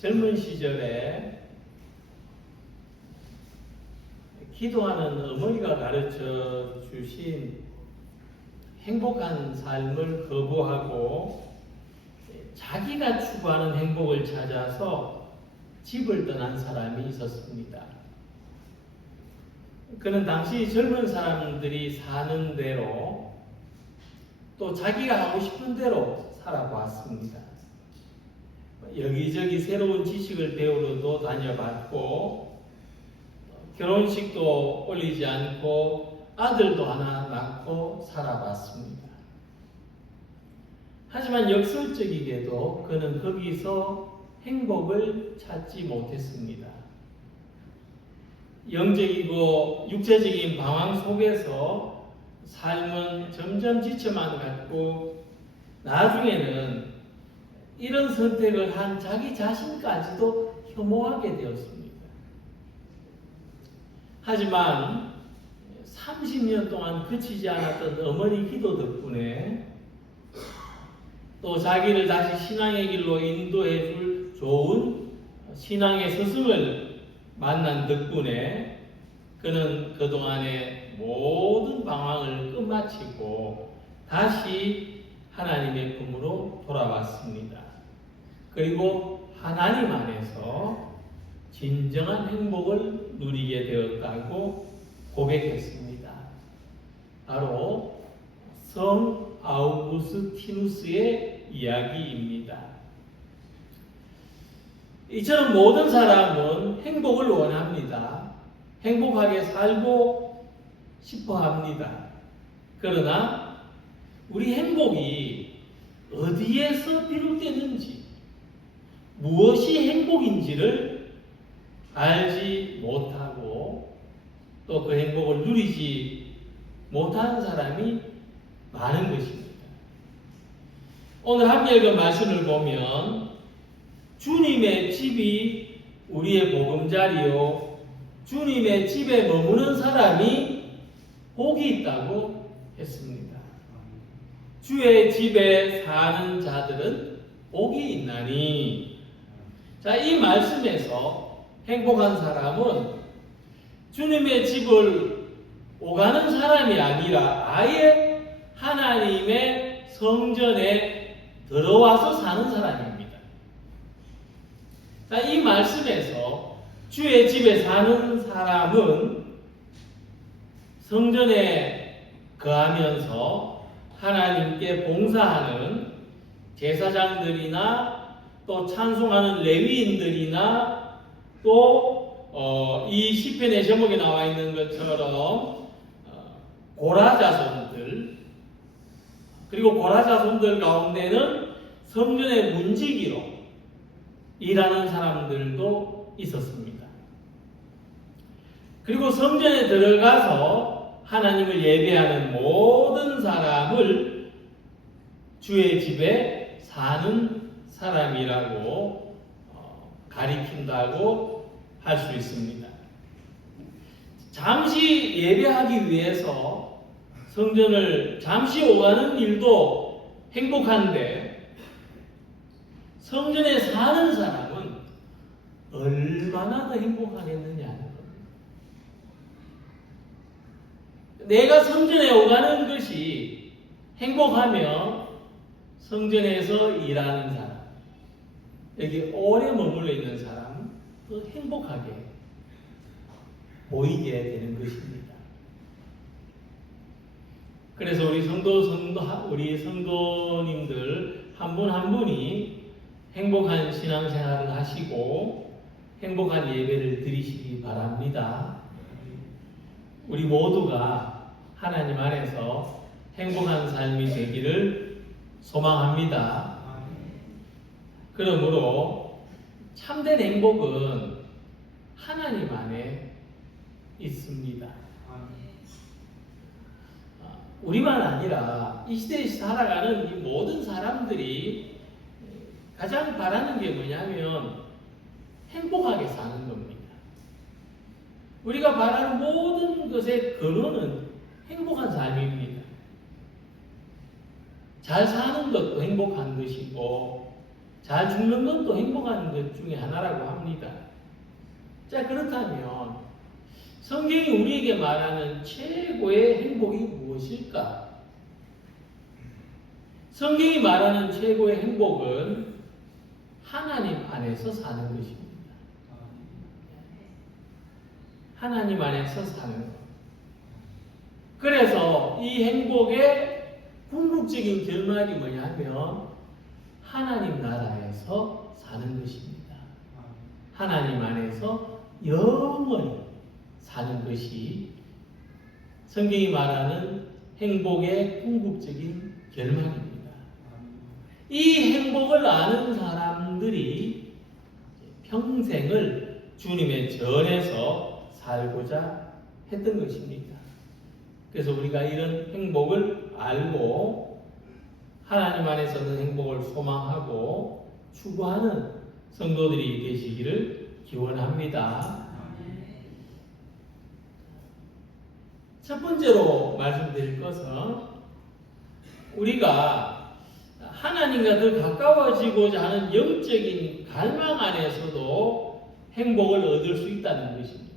젊은 시절에 기도하는 어머니가 가르쳐 주신 행복한 삶을 거부하고 자기가 추구하는 행복을 찾아서 집을 떠난 사람이 있었습니다. 그는 당시 젊은 사람들이 사는 대로 또 자기가 하고 싶은 대로 살아보았습니다. 여기저기 새로운 지식을 배우러도 다녀봤고 결혼식도 올리지 않고 아들도 하나 낳고 살아봤습니다. 하지만 역설적이게도 그는 거기서 행복을 찾지 못했습니다. 영적이고 육체적인 방황 속에서 삶은 점점 지쳐만 갔고 나중에는 이런 선택을 한 자기 자신까지도 혐오하게 되었습니다. 하지만 30년 동안 그치지 않았던 어머니 기도 덕분에 또 자기를 다시 신앙의 길로 인도해 줄 좋은 신앙의 스승을 만난 덕분에 그는 그동안의 모든 방황을 끝마치고 다시 하나님의 품으로 돌아왔습니다. 그리고 하나님 안에서 진정한 행복을 누리게 되었다고 고백했습니다. 바로 성 아우구스티누스의 이야기입니다. 이처럼 모든 사람은 행복을 원합니다. 행복하게 살고 싶어 합니다. 그러나 우리 행복이 어디에서 비롯되는지, 무엇이 행복인지를 알지 못하고 또 그 행복을 누리지 못하는 사람이 많은 것입니다. 오늘 함께 읽은 말씀을 보면 주님의 집이 우리의 보금자리요 주님의 집에 머무는 사람이 복이 있다고 했습니다. 주의 집에 사는 자들은 복이 있나니. 자, 이 말씀에서 행복한 사람은 주님의 집을 오가는 사람이 아니라 아예 하나님의 성전에 들어와서 사는 사람입니다. 자, 이 말씀에서 주의 집에 사는 사람은 성전에 거하면서 하나님께 봉사하는 제사장들이나 또 찬송하는 레위인들이나 또 이 시편의 제목에 나와 있는 것처럼 고라 자손들, 그리고 고라 자손들 가운데는 성전의 문지기로 일하는 사람들도 있었습니다. 그리고 성전에 들어가서 하나님을 예배하는 모든 사람을 주의 집에 사는 사람이라고 가리킨다고 할 수 있습니다. 잠시 예배하기 위해서 성전을 잠시 오가는 일도 행복한데 성전에 사는 사람은 얼마나 더 행복하겠느냐는 겁니다. 내가 성전에 오가는 것이 행복하며 성전에서 일하는 사람, 여기 오래 머물러 있는 사람은 더 행복하게 보이게 되는 것입니다. 그래서 우리 성도님들 한 분 한 분이 행복한 신앙생활을 하시고 행복한 예배를 드리시기 바랍니다. 우리 모두가 하나님 안에서 행복한 삶이 되기를 소망합니다. 그러므로 참된 행복은 하나님 안에 있습니다. 우리만 아니라 이 시대에 살아가는 이 모든 사람들이 가장 바라는 게 뭐냐면 행복하게 사는 겁니다. 우리가 바라는 모든 것의 근원은 행복한 삶입니다. 잘 사는 것도 행복한 것이고 잘 죽는 건 또 행복한 것 중에 하나라고 합니다. 자, 그렇다면 성경이 우리에게 말하는 최고의 행복이 무엇일까? 성경이 말하는 최고의 행복은 하나님 안에서 사는 것입니다. 하나님 안에서 사는 것. 그래서 이 행복의 궁극적인 결말이 뭐냐면 하나님 나라에서 사는 것입니다. 하나님 안에서 영원히 사는 것이 성경이 말하는 행복의 궁극적인 결말입니다. 이 행복을 아는 사람들이 평생을 주님의 전에서 살고자 했던 것입니다. 그래서 우리가 이런 행복을 알고 하나님 안에서는 행복을 소망하고 추구하는 성도들이 되시기를 기원합니다. 첫 번째로 말씀드릴 것은 우리가 하나님과 더 가까워지고자 하는 영적인 갈망 안에서도 행복을 얻을 수 있다는 것입니다.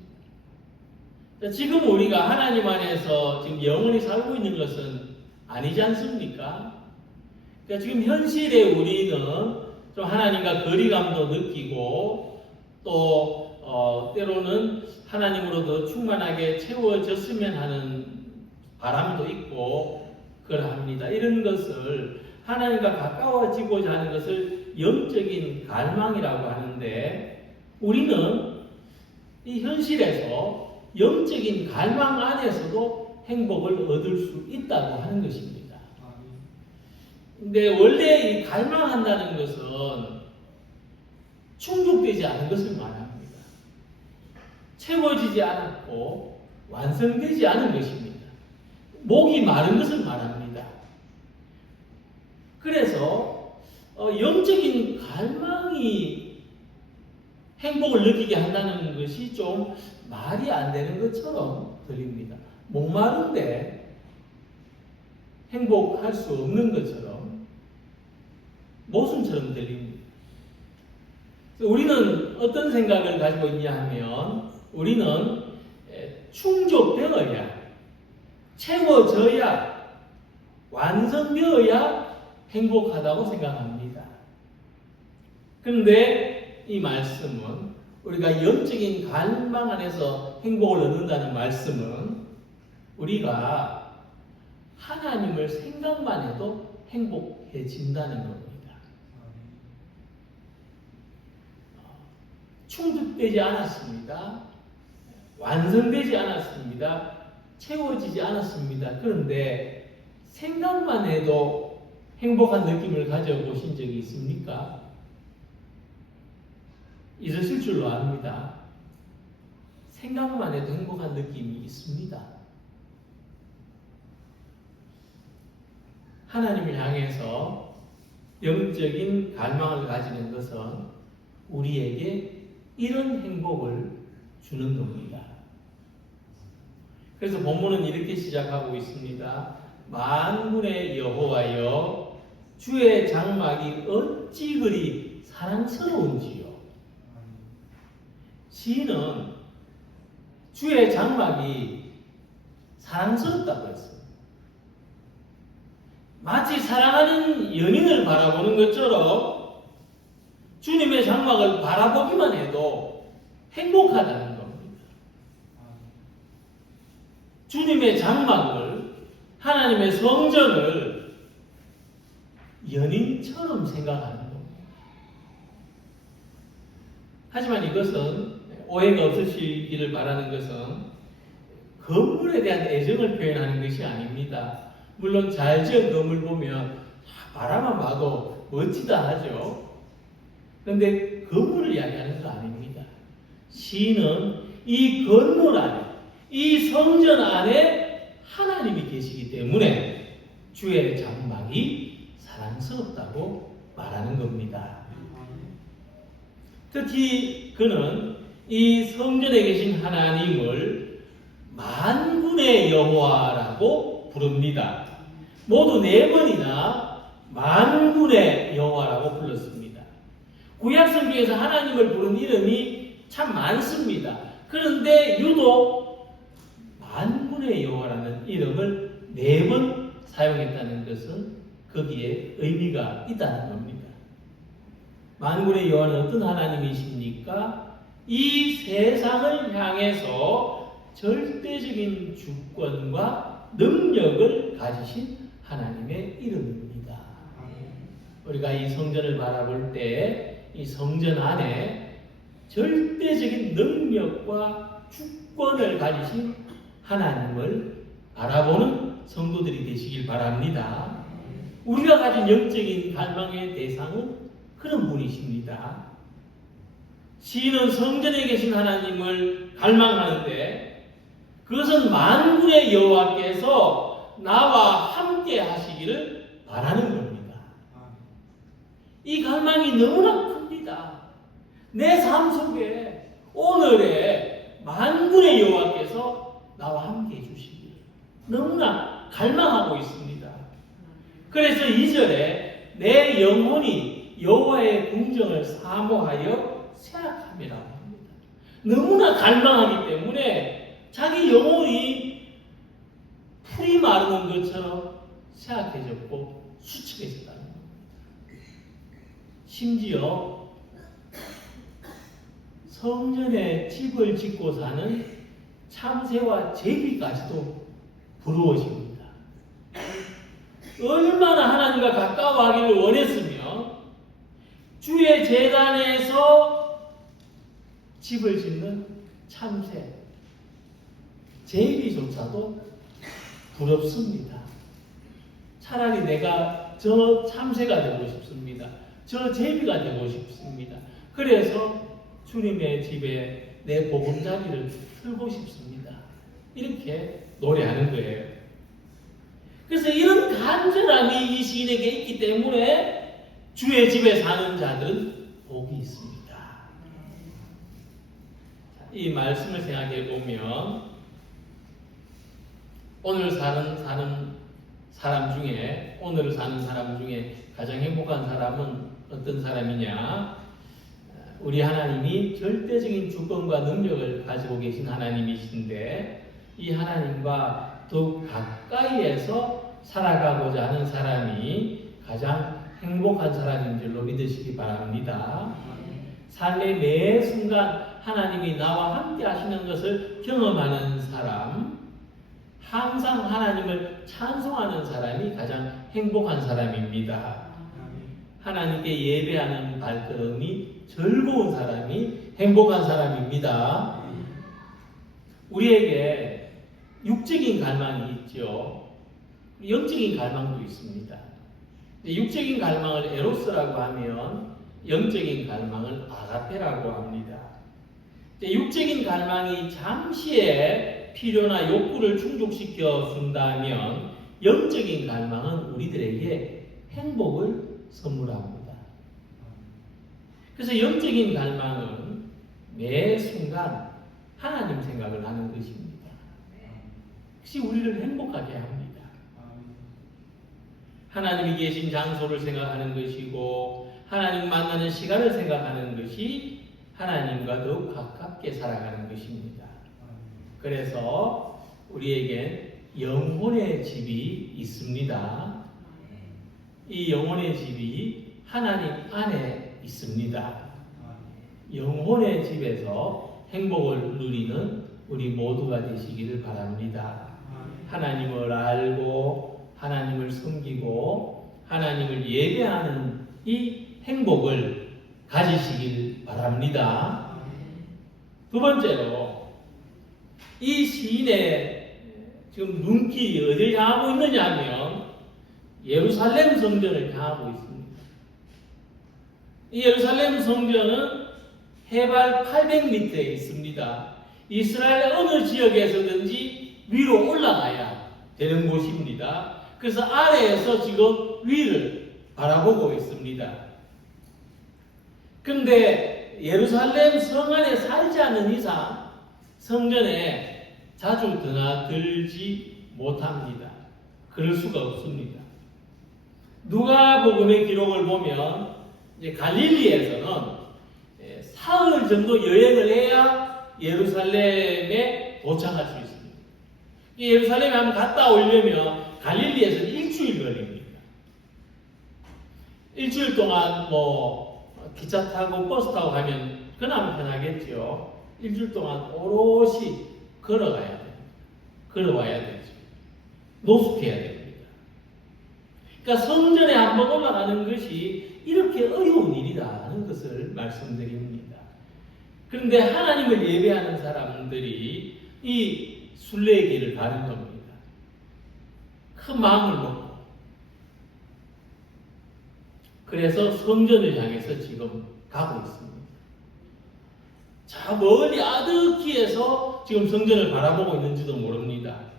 지금 우리가 하나님 안에서 지금 영원히 살고 있는 것은 아니지 않습니까? 그러니까 지금 현실에 우리는 좀 하나님과 거리감도 느끼고 또 때로는 하나님으로 더 충만하게 채워졌으면 하는 바람도 있고 그러합니다. 이런 것을 하나님과 가까워지고자 하는 것을 영적인 갈망이라고 하는데 우리는 이 현실에서 영적인 갈망 안에서도 행복을 얻을 수 있다고 하는 것입니다. 근데 원래 이 갈망한다는 것은 충족되지 않은 것을 말합니다. 채워지지 않았고 완성되지 않은 것입니다. 목이 마른 것을 말합니다. 그래서 영적인 갈망이 행복을 느끼게 한다는 것이 좀 말이 안 되는 것처럼 들립니다. 목마른데 행복할 수 없는 것처럼 모순처럼 들립니다. 우리는 어떤 생각을 가지고 있냐 하면 우리는 충족되어야 채워져야 완성되어야 행복하다고 생각합니다. 그런데 이 말씀은 우리가 영적인 갈망 안에서 행복을 얻는다는 말씀은 우리가 하나님을 생각만 해도 행복해진다는 겁니다. 충족되지 않았습니다. 완성되지 않았습니다. 채워지지 않았습니다. 그런데 생각만 해도 행복한 느낌을 가져보신 적이 있습니까? 있으실 줄로 압니다. 생각만 해도 행복한 느낌이 있습니다. 하나님을 향해서 영적인 갈망을 가지는 것은 우리에게 이런 행복을 주는 겁니다. 그래서 본문은 이렇게 시작하고 있습니다. 만군의 여호와여 주의 장막이 어찌 그리 사랑스러운지요. 시인은 주의 장막이 사랑스럽다고 했어요. 마치 사랑하는 연인을 바라보는 것처럼 주님의 장막을 바라보기만 해도 행복하다는 겁니다. 주님의 장막을, 하나님의 성전을 연인처럼 생각하는 겁니다. 하지만 이것은 오해가 없으시기를 바라는 것은 건물에 대한 애정을 표현하는 것이 아닙니다. 물론 잘 지은 건물 보면 바라만 봐도 멋지다 하죠. 그런데 건물을 이야기하는 거 아닙니다. 시인은 이 건물 안에, 이 성전 안에 하나님이 계시기 때문에 주의 장막이 사랑스럽다고 말하는 겁니다. 특히 그는 이 성전에 계신 하나님을 만군의 여호와라고 부릅니다. 모두 4번이나 만군의 여호와라고 불렀습니다. 구약 성경에서 하나님을 부른 이름이 참 많습니다. 그런데 유독 만군의 여호와라는 이름을 4번 사용했다는 것은 거기에 의미가 있다는 겁니다. 만군의 여호와는 어떤 하나님이십니까? 이 세상을 향해서 절대적인 주권과 능력을 가지신 하나님의 이름입니다. 우리가 이 성전을 바라볼 때 이 성전 안에 절대적인 능력과 주권을 가지신 하나님을 바라보는 성도들이 되시길 바랍니다. 우리가 가진 영적인 갈망의 대상은 그런 분이십니다. 시인은 성전에 계신 하나님을 갈망하는데 그것은 만군의 여호와께서 나와 함께 하시기를 바라는 겁니다. 이 갈망이 너무나 큽니다. 내 삶 속에 오늘의 만군의 여호와께서 나와 함께 해주시기를 너무나 갈망하고 있습니다. 그래서 2절에 내 영혼이 여호와의 궁정을 사모하여 생각함이라고 합니다. 너무나 갈망하기 때문에 자기 영혼이 풀이 마르는 것처럼 생각해졌고 수척해졌다는 겁니다. 심지어 성전에 집을 짓고 사는 참새와 제비까지도 부러워집니다. 얼마나 하나님과 가까워하기를 원했으면 주의 제단에서 집을 짓는 참새, 제비조차도 부럽습니다. 차라리 내가 저 참새가 되고 싶습니다. 저 제비가 되고 싶습니다. 그래서 주님의 집에 내 보금자리를 틀고 싶습니다. 이렇게 노래하는 거예요. 그래서 이런 간절함이 이 시인에게 있기 때문에 주의 집에 사는 자들은 복이 있습니다. 이 말씀을 생각해 보면 오늘 사는 사람 중에 가장 행복한 사람은 어떤 사람이냐? 우리 하나님이 절대적인 주권과 능력을 가지고 계신 하나님이신데 이 하나님과 더욱 가까이에서 살아가고자 하는 사람이 가장 행복한 사람인 줄로 믿으시기 바랍니다. 삶의 매 순간 하나님이 나와 함께 하시는 것을 경험하는 사람, 항상 하나님을 찬송하는 사람이 가장 행복한 사람입니다. 하나님께 예배하는 발걸음이 즐거운 사람이 행복한 사람입니다. 우리에게 육적인 갈망이 있죠. 영적인 갈망도 있습니다. 육적인 갈망을 에로스라고 하면 영적인 갈망을 아가페라고 합니다. 육적인 갈망이 잠시의 필요나 욕구를 충족시켜 준다면 영적인 갈망은 우리들에게 행복을 선물합니다. 그래서 영적인 갈망은 매 순간 하나님 생각을 하는 것입니다. 그것이 우리를 행복하게 합니다. 하나님이 계신 장소를 생각하는 것이고 하나님 만나는 시간을 생각하는 것이 하나님과 더욱 가깝게 살아가는 것입니다. 그래서 우리에겐 영혼의 집이 있습니다. 이 영혼의 집이 하나님 안에 있습니다. 영혼의 집에서 행복을 누리는 우리 모두가 되시기를 바랍니다. 하나님을 알고 하나님을 섬기고 하나님을 예배하는 이 행복을 가지시길 바랍니다. 두 번째로 이 시인의 지금 눈길이 어디를 향하고 있느냐 하면 예루살렘 성전을 향하고 있습니다. 이 예루살렘 성전은 해발 800m에 있습니다. 이스라엘 어느 지역에서든지 위로 올라가야 되는 곳입니다. 그래서 아래에서 지금 위를 바라보고 있습니다. 그런데 예루살렘 성 안에 살지 않는 이상 성전에 자주 드나들지 못합니다. 그럴 수가 없습니다. 누가복음의 기록을 보면 이제 갈릴리에서는 사흘 정도 여행을 해야 예루살렘에 도착할 수 있습니다. 예루살렘에 한번 갔다 오려면 갈릴리에서는 일주일 걸립니다. 일주일 동안 기차 타고 버스 타고 가면 그나마 편하겠죠. 일주일 동안 오롯이 걸어가야 돼요. 걸어와야 되죠. 노숙해야 됩니다. 그러니까 성전에 한번 올라가는 것이 이렇게 어려운 일이라는 것을 말씀드립니다. 그런데 하나님을 예배하는 사람들이 이 순례의 길을 가는 겁니다. 큰 마음을 먹고. 그래서 성전을 향해서 지금 가고 있습니다. 자, 멀리 아득히에서 지금 성전을 바라보고 있는지도 모릅니다.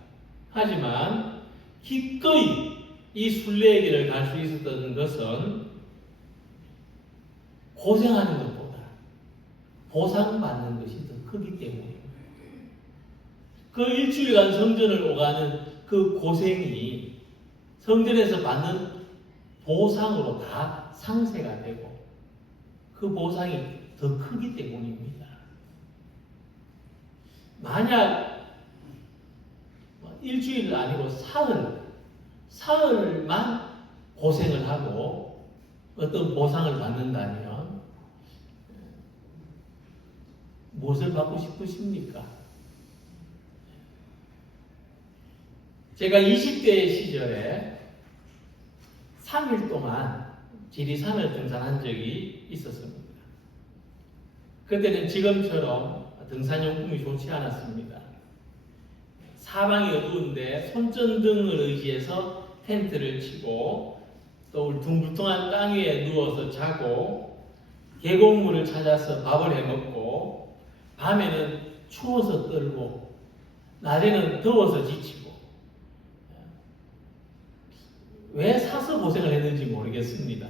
하지만 기꺼이 이 순례의 길을 갈 수 있었던 것은 고생하는 것보다 보상받는 것이 더 크기 때문입니다. 그 일주일간 성전을 오가는 그 고생이 성전에서 받는 보상으로 다 상쇄가 되고 그 보상이 더 크기 때문입니다. 만약 일주일 아니고 사흘만 고생을 하고 어떤 보상을 받는다면 무엇을 받고 싶으십니까? 제가 20대 시절에 3일 동안 지리산을 등산한 적이 있었습니다. 그때는 지금처럼 등산용품이 좋지 않았습니다. 사방이 어두운데 손전등을 의지해서 텐트를 치고 또 울퉁불퉁한 땅 위에 누워서 자고 계곡물을 찾아서 밥을 해먹고 밤에는 추워서 떨고 낮에는 더워서 지치고 왜 사서 고생을 했는지 모르겠습니다.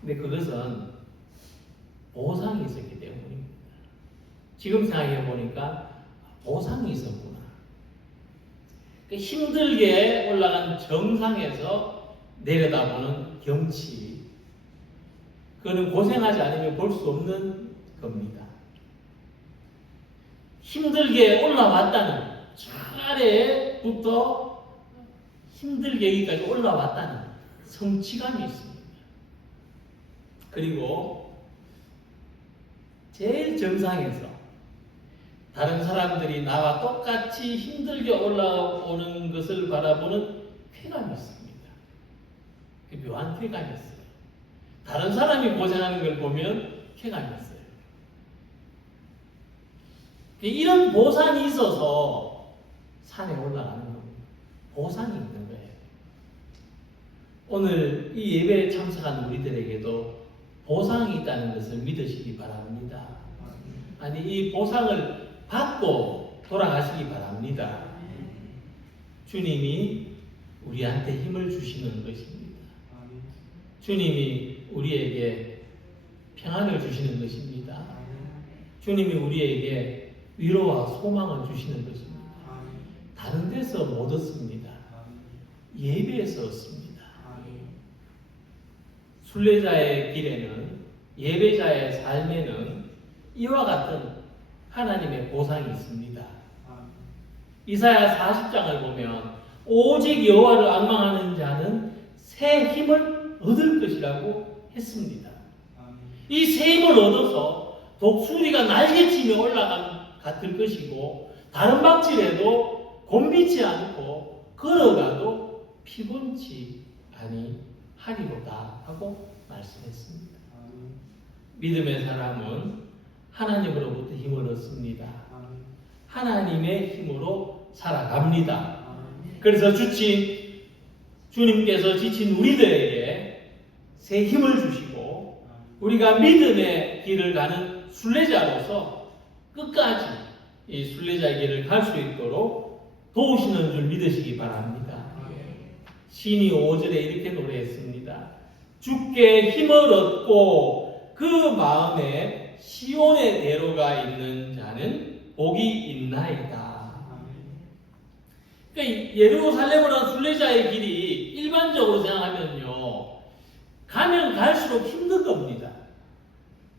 근데 그것은 보상이 있었기 때문입니다. 지금 생각해 보니까 보상이 있었구나. 힘들게 올라간 정상에서 내려다보는 경치, 그거는 고생하지 않으면 볼 수 없는 겁니다. 힘들게 올라왔다는, 저 아래부터 힘들게 여기까지 올라왔다는 성취감이 있습니다. 그리고 제일 정상에서 다른 사람들이 나와 똑같이 힘들게 올라오는 것을 바라보는 쾌감이 있습니다. 묘한 쾌감이 있어요. 다른 사람이 고생하는 걸 보면 쾌감이 있어요. 이런 보상이 있어서 산에 올라가는 겁니다. 보상이 있는 거예요. 오늘 이 예배에 참석한 우리들에게도 보상이 있다는 것을 믿으시기 바랍니다. 아니, 이 보상을 받고 돌아가시기 바랍니다. 주님이 우리한테 힘을 주시는 것입니다. 주님이 우리에게 평안을 주시는 것입니다. 주님이 우리에게 위로와 소망을 주시는 것입니다. 다른 데서 못 얻습니다. 예배에서 얻습니다. 순례자의 길에는, 예배자의 삶에는 이와 같은 하나님의 보상이 있습니다. 이사야 40장을 보면 오직 여호와를 앙망하는 자는 새 힘을 얻을 것이라고 했습니다. 이 새 힘을 얻어서 독수리가 날개치며 올라간 같을 것이고 다른 박질에도 곤비치 않고 걸어가도 피곤치 아니하리로다 하고 말씀했습니다. 믿음의 사람은 하나님으로부터 힘을 얻습니다. 하나님의 힘으로 살아갑니다. 그래서 주님께서 지친 우리들에게 새 힘을 주시고 우리가 믿음의 길을 가는 순례자로서 끝까지 이 순례자의 길을 갈 수 있도록 도우시는 줄 믿으시기 바랍니다. 신이 5절에 이렇게 노래했습니다. 주께 힘을 얻고 그 마음에 시온의 대로가 있는 자는 복이 있나이다. 그러니까 예루살렘으로 순례자의 길이 일반적으로 생각하면요, 가면 갈수록 힘든 겁니다.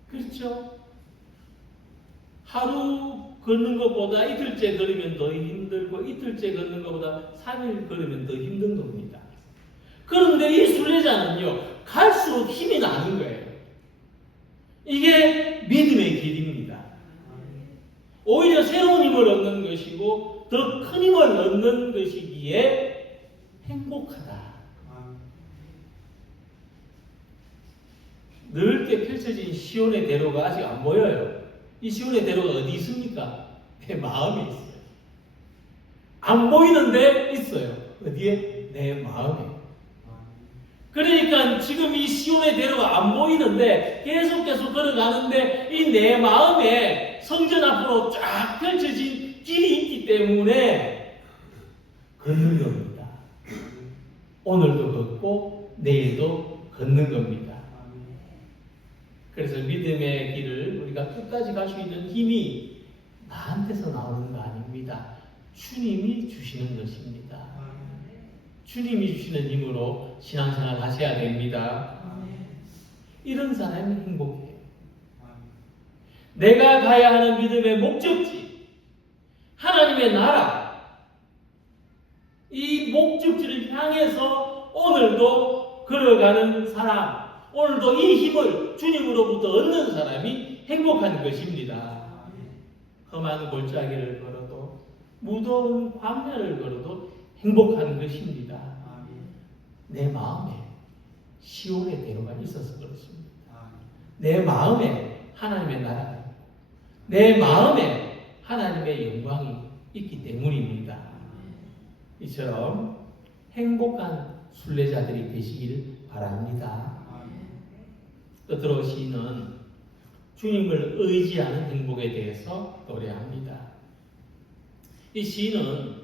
그렇죠? 하루 걷는 것보다 이틀째 걸으면 더 힘들고 이틀째 걷는 것보다 3일 걸으면 더 힘든 겁니다. 그런데 이 순례자는요, 갈수록 힘이 나는 거예요. 이게 믿음의 길입니다. 오히려 새로운 힘을 얻는 것이고 더 큰 힘을 얻는 것이기에 행복하다. 넓게 펼쳐진 시온의 대로가 아직 안 보여요. 이 시온의 대로가 어디 있습니까? 내 마음에 있어요. 안 보이는데 있어요. 어디에? 내 마음에. 그러니까 지금 이 시온의 대로가 안 보이는데 계속 걸어가는데 이 내 마음에 성전 앞으로 쫙 펼쳐진 길이 있기 때문에 걷는 겁니다. 오늘도 걷고 내일도 걷는 겁니다. 그래서 믿음의 길을 우리가 끝까지 갈 수 있는 힘이 나한테서 나오는 거 아닙니다. 주님이 주시는 것입니다. 주님이 주시는 힘으로 신앙생활 하셔야 됩니다. 이런 사람이 행복해요. 내가 가야 하는 믿음의 목적지, 하나님의 나라, 이 목적지를 향해서 오늘도 걸어가는 사람, 오늘도 이 힘을 주님으로부터 얻는 사람이 행복한 것입니다. 험한 골짜기를 걸어도 무더운 광야를 걸어도 행복한 것입니다. 내 마음에 시온의 대로가 있어서 그렇습니다. 내 마음에 하나님의 나라가 있고 내 마음에 하나님의 영광이 있기 때문입니다. 이처럼 행복한 순례자들이 되시길 바랍니다. 끝으로 시인은 주님을 의지하는 행복에 대해서 노래합니다. 이 시인은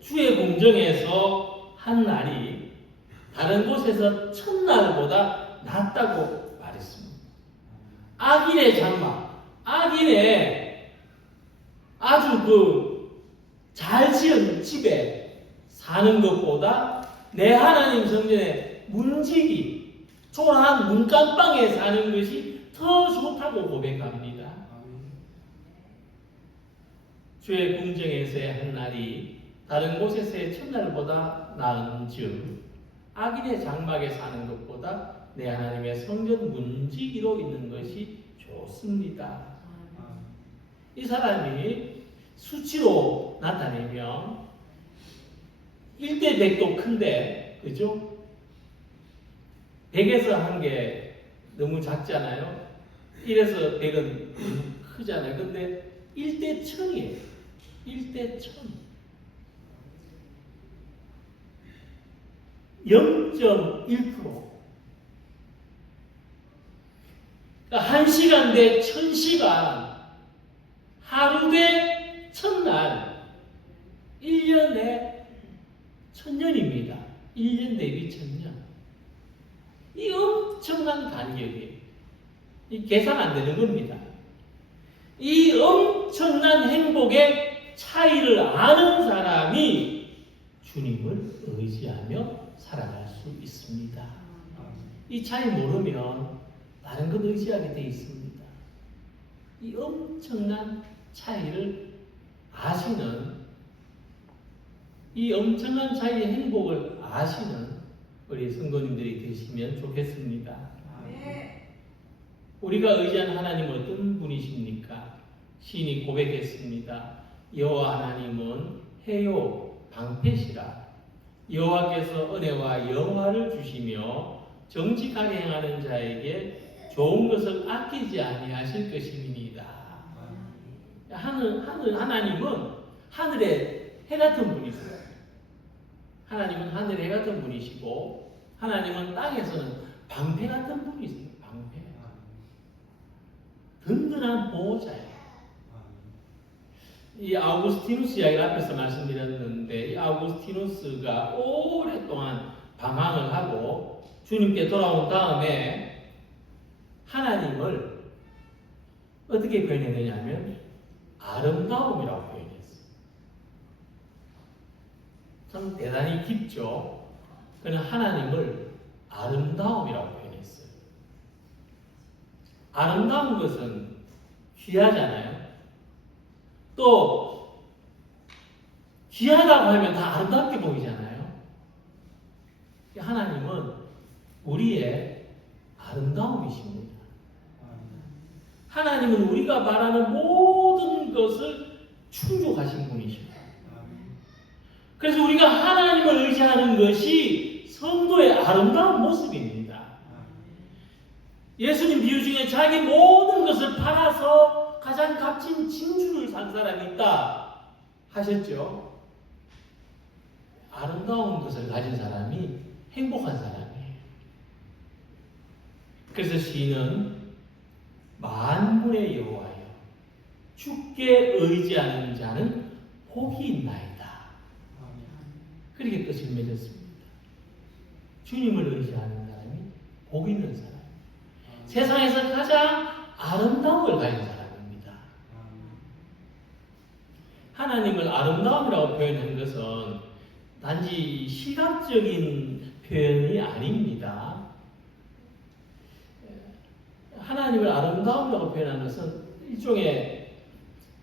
주의 궁정에서 한 날이 다른 곳에서 첫날보다 낫다고 말했습니다. 악인의 장막, 악인의 아주 잘 지은 집에 사는 것보다 내 하나님 성전의 문지기, 초라한 문간방에 사는 것이 더 좋다고 고백합니다. 주의 궁정에서의 한 날이 다른 곳에서의 첫날보다 나은즉 악인의 장막에 사는 것보다 내 하나님의 성전 문지기로 있는 것이 좋습니다. 이 사람이 수치로 나타내면 1대 100도 큰데, 그죠? 100에서 한 개 너무 작잖아요. 1에서 100은 크잖아요. 근데 1대 1000이에요. 1대 1000. 0.1%. 그러니까 1시간 대 1000시간, 하루 대 1000날, 1년에 1000년입니다. 1년 대비 1000년. 이 엄청난 간격이에요. 이 계산 안 되는 겁니다. 이 엄청난 행복의 차이를 아는 사람이 주님을 의지하며 살아갈 수 있습니다. 이 차이 모르면 다른 것 의지하게 돼 있습니다. 이 엄청난 차이를 아시는, 이 엄청난 차이의 행복을 아시는 우리 성도님들이 되시면 좋겠습니다. 우리가 의지하는 하나님은 어떤 분이십니까? 시인이 고백했습니다. 여호와 하나님은 해요 방패시라. 여호와께서 은혜와 영화를 주시며 정직하게 행하는 자에게 좋은 것을 아끼지 아니하실 것입니다. 하나님은 하늘의 해 같은 분이세요. 하나님은 하늘의 해 같은 분이시고 하나님은 땅에서는 방패 같은 분이세요. 방패. 든든한 보호자예요. 이 아우구스티누스 이야기를 앞에서 말씀드렸는데 이 아우구스티누스가 오랫동안 방황을 하고 주님께 돌아온 다음에 하나님을 어떻게 표현했느냐면 아름다움이라고 표현했어요. 참 대단히 깊죠. 그는 하나님을 아름다움이라고 표현했어요. 아름다운 것은 귀하잖아요. 또 귀하다고 하면 다 아름답게 보이잖아요. 하나님은 우리의 아름다움이십니다. 하나님은 우리가 말하는 모든 것을 충족하신 분이십니다. 그래서 우리가 하나님을 의지하는 것이 성도의 아름다운 모습입니다. 예수님 비유 중에 자기 모든 것을 팔아서 가장 값진 진주를 산 사람이 있다 하셨죠. 아름다운 것을 가진 사람이 행복한 사람이에요. 그래서 시인은 만군의 여호와여 주께 의지하는 자는 복이 있나이다. 그렇게 끝을 맺었습니다. 주님을 의지하는 사람이 복 있는 사람. 세상에서 가장 아름다움을 가진 사람입니다. 하나님을 아름다움이라고 표현한 것은 단지 시각적인 표현이 아닙니다. 하나님을 아름다움이라고 표현하는 것은 일종의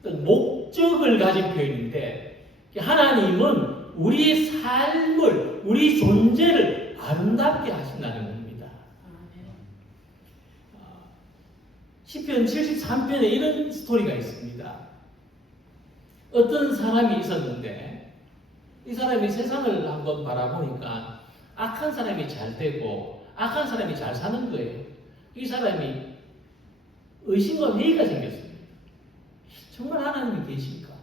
목적을 가진 표현인데, 하나님은 우리의 삶을, 우리 존재를 아름답게 하신다는 겁니다. 시편 73편에 이런 스토리가 있습니다. 어떤 사람이 있었는데 이 사람이 세상을 한번 바라보니까 악한 사람이 잘 되고 악한 사람이 잘 사는 거예요. 이 사람이 의심과 회의가 생겼습니다. 정말 하나님이 계실까?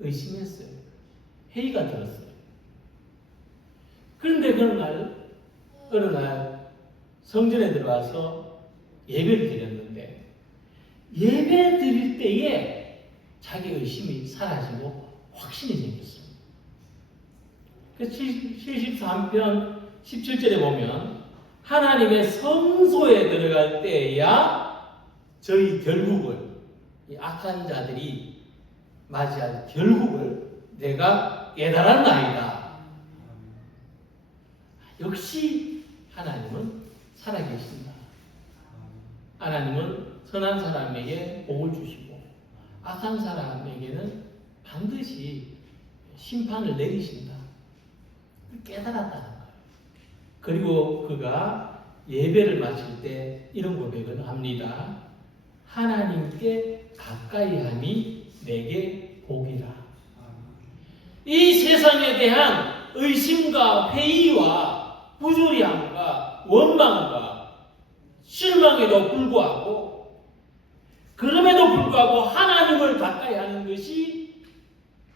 의심했어요. 회의가 들었어요. 그런데 어느 날 성전에 들어와서 예배를 드렸는데 예배 드릴 때에 자기 의심이 사라지고 확신이 생겼습니다. 그래서 73편 17절에 보면 하나님의 성소에 들어갈 때야 저희 결국을, 이 악한 자들이 맞이할 결국을 내가 깨달았나이다. 역시 하나님은 살아계신다. 하나님은 선한 사람에게 복을 주시고 악한 사람에게는 반드시 심판을 내리신다. 깨달았다는 거예요. 그리고 그가 예배를 마칠 때 이런 고백을 합니다. 하나님께 가까이함이 내게 복이라. 이 세상에 대한 의심과 회의와 부조리함과 원망과 실망에도 불구하고, 그럼에도 불구하고 하나님을 가까이 하는 것이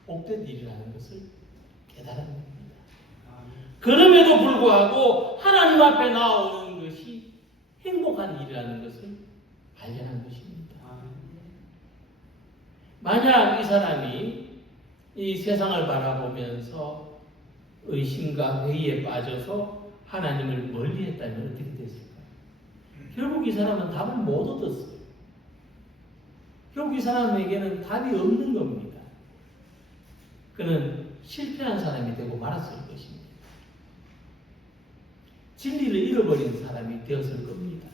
복된 일이라는 것을 깨달은 겁니다. 그럼에도 불구하고 하나님 앞에 나오는 것이 행복한 일이라는 것을 발견한 것입니다. 만약 이 사람이 이 세상을 바라보면서 의심과 회의에 빠져서 하나님을 멀리했다면 어떻게 됐을까요? 결국 이 사람은 답을 못 얻었어요. 결국 이 사람에게는 답이 없는 겁니다. 그는 실패한 사람이 되고 말았을 것입니다. 진리를 잃어버린 사람이 되었을 겁니다.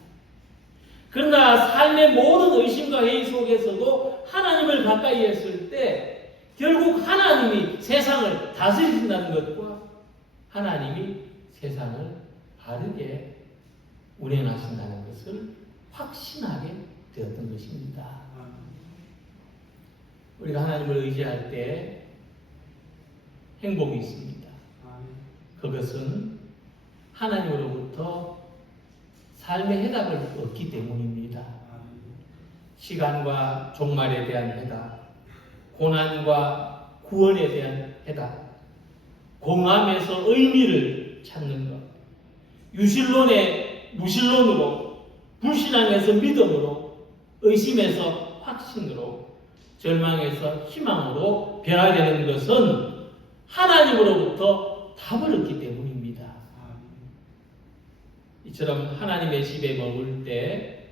그러나 삶의 모든 의심과 회의 속에서도 하나님을 가까이 했을 때 결국 하나님이 세상을 다스리신다는 것과 하나님이 세상을 바르게 운행하신다는 것을 확신하게 되었던 것입니다. 우리가 하나님을 의지할 때 행복이 있습니다. 그것은 하나님으로부터 삶의 해답을 얻기 때문입니다. 시간과 종말에 대한 해답, 고난과 구원에 대한 해답, 공함에서 의미를 찾는 것, 유실론에 무실론으로, 불신앙에서 믿음으로, 의심에서 확신으로, 절망에서 희망으로 변화되는 것은 하나님으로부터 답을 얻기 때문입니다. 이처럼 하나님의 집에 머물 때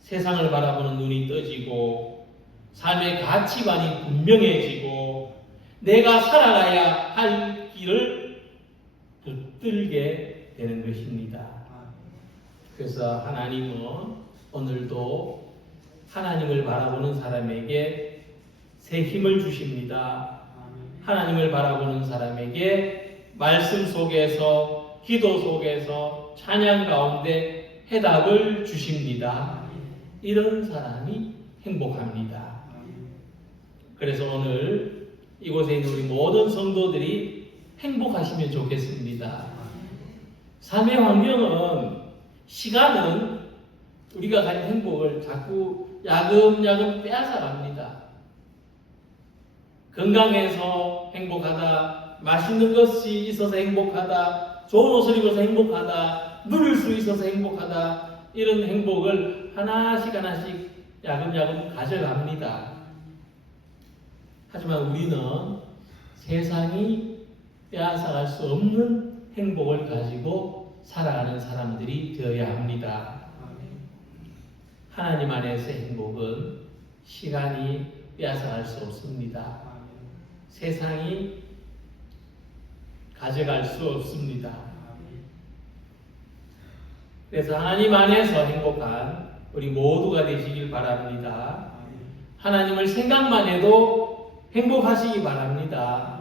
세상을 바라보는 눈이 떠지고 삶의 가치관이 분명해지고 내가 살아가야 할 길을 붙들게 되는 것입니다. 그래서 하나님은 오늘도 하나님을 바라보는 사람에게 새 힘을 주십니다. 하나님을 바라보는 사람에게 말씀 속에서, 기도 속에서, 찬양 가운데 해답을 주십니다. 이런 사람이 행복합니다. 그래서 오늘 이곳에 있는 우리 모든 성도들이 행복하시면 좋겠습니다. 삶의 환경은, 시간은 우리가 가진 행복을 자꾸 야금야금 빼앗아갑니다. 건강해서 행복하다, 맛있는 것이 있어서 행복하다, 좋은 옷을 입어서 행복하다, 누릴 수 있어서 행복하다, 이런 행복을 하나씩 하나씩 야금야금 가져갑니다. 하지만 우리는 세상이 빼앗아갈 수 없는 행복을 가지고 살아가는 사람들이 되어야 합니다. 하나님 안에서의 행복은 시간이 빼앗아갈 수 없습니다. 세상이 가져갈 수 없습니다. 그래서 하나님 안에서 행복한 우리 모두가 되시길 바랍니다. 하나님을 생각만 해도 행복하시기 바랍니다.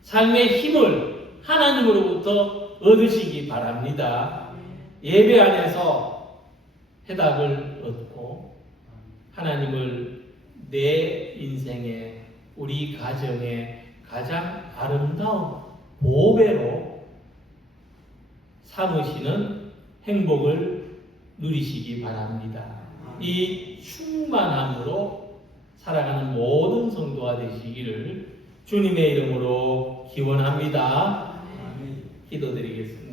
삶의 힘을 하나님으로부터 얻으시기 바랍니다. 예배 안에서 해답을 얻고 하나님을 내 인생에, 우리 가정에 가장 아름다운 보배로 삼으시는 행복을 누리시기 바랍니다. 이 충만함으로 살아가는 모든 성도가 되시기를 주님의 이름으로 기원합니다. 기도드리겠습니다.